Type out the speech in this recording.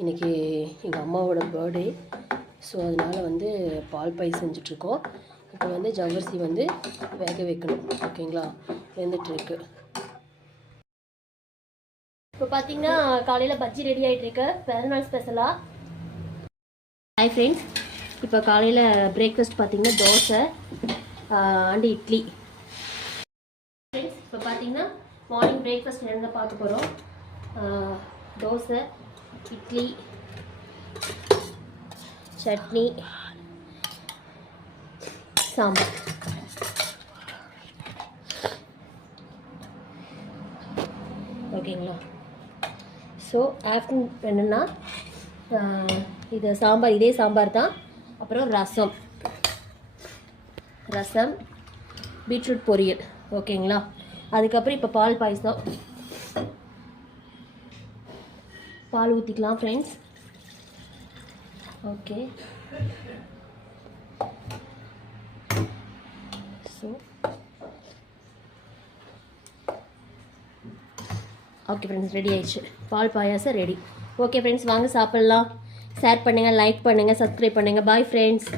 இன்றைக்கி எங்கள் அம்மாவோட பர்த்டே. ஸோ அதனால் வந்து பால் பாய் செஞ்சிட்ருக்கோம். இப்போ வந்து ஜவ்வரிசி வந்து வேக வைக்கணும். ஓகேங்களா, வெந்துட்டுருக்கு. இப்போ பார்த்தீங்கன்னா காலையில் பஜ்ஜி ரெடி ஆகிட்டுருக்கு, பிறந்தநாள் ஸ்பெஷலாக. ஹாய் ஃப்ரெண்ட்ஸ், இப்போ காலையில் பிரேக்ஃபாஸ்ட் பார்த்தீங்கன்னா தோசை அண்ட் இட்லி. ஃப்ரெண்ட்ஸ், இப்போ பார்த்தீங்கன்னா மார்னிங் பிரேக்ஃபாஸ்ட் என்ன பார்க்க போகிறோம். தோசை, இட்லி, சட்னி, சாம்பார். ஓகேங்களா. ஸோ ஆஃப்டர்நூன் என்னென்னா இது சாம்பார், இதே சாம்பார் தான். அப்புறம் ரசம், பீட்ரூட் பொரியல். ஓகேங்களா. அதுக்கப்புறம் இப்போ பால் பாயசம். பால் ஊற்றிக்கலாம் friends. Okay, so okay friends, ready ஆயிடுச்சு. பால் பாயாசம் ரெடி. ஓகே ஃப்ரெண்ட்ஸ், வாங்க சாப்பிட்லாம். ஷேர் பண்ணுங்கள், லைக் பண்ணுங்கள், சப்ஸ்கிரைப் பண்ணுங்கள். Bye friends.